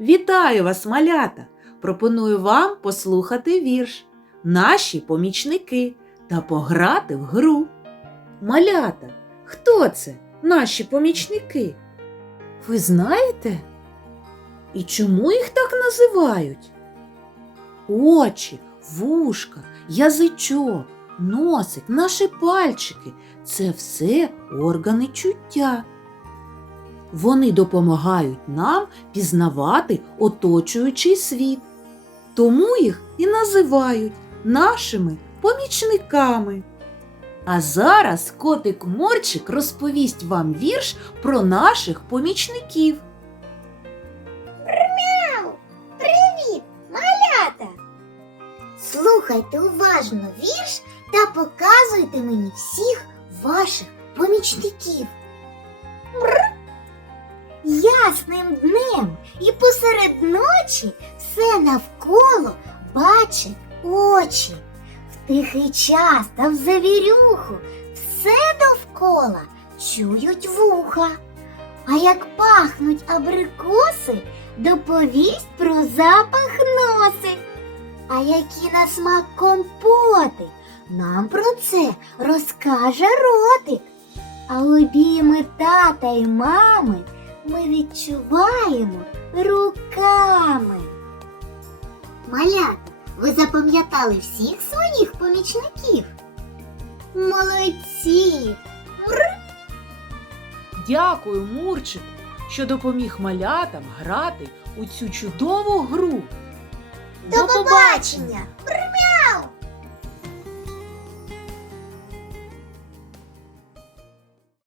Вітаю вас, малята! Пропоную вам послухати вірш Наші помічники та пограти в гру. Малята, хто це наші помічники? Ви знаєте? І чому їх так називають? Очі, вушка, язичок, носик, наші пальчики це все органи чуття. Вони допомагають нам пізнавати оточуючий світ. Тому їх і називають нашими помічниками. А зараз котик Морчик розповість вам вірш про наших помічників. Привіт, малята! Слухайте уважно вірш та показуйте мені всіх ваших помічників. Ясним днем і посеред ночі все навколо бачать очі. В тихий час та в завірюху все довкола чують вуха. А як пахнуть абрикоси, доповість про запах носик. А які на смак компоти, нам про це розкаже ротик. А обійми тата й мами ми відчуваємо руками. Малята, ви запам'ятали всіх своїх помічників? Молодці! Дякую, Мурчику, що допоміг малятам грати у цю чудову гру. До побачення! Мрмяу!